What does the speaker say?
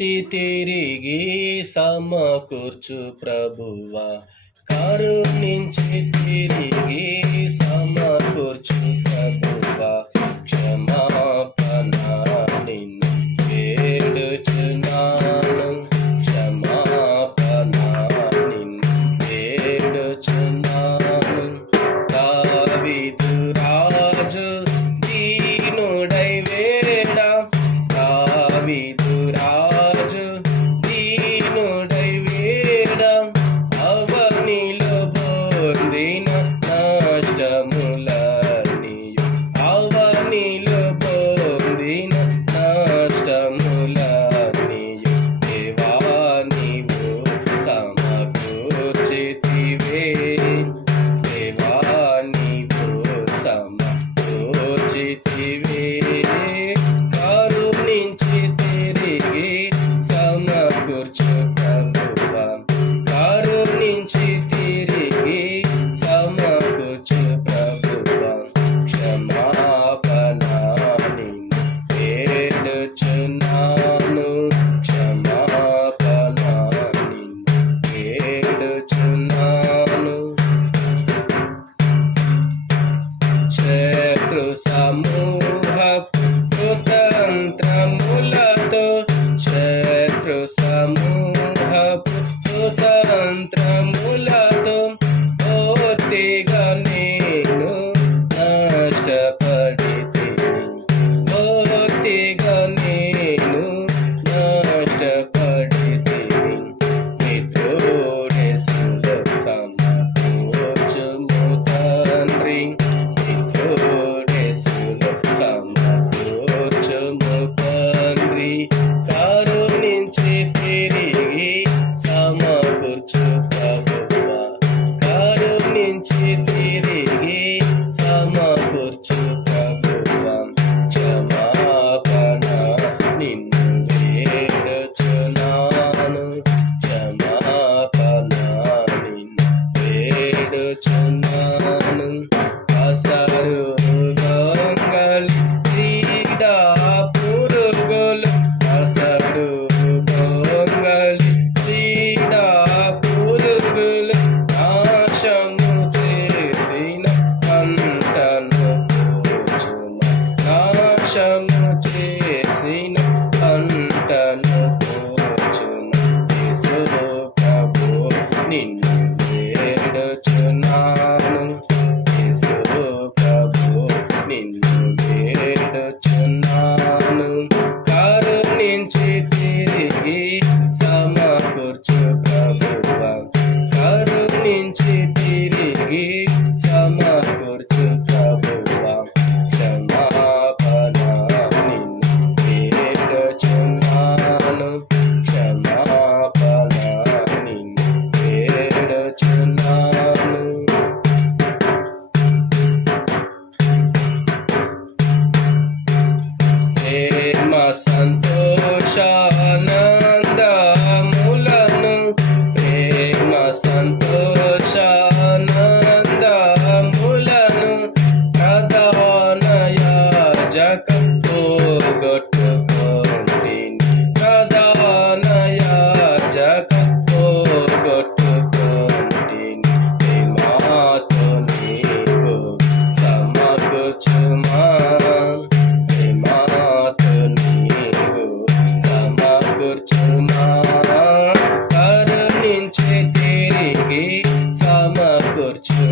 నుంచి తిరిగి సమకూర్చు ప్రభువా. కరుణించి পৃথিবী know. సమకూర్చు i'm Santa. Chile.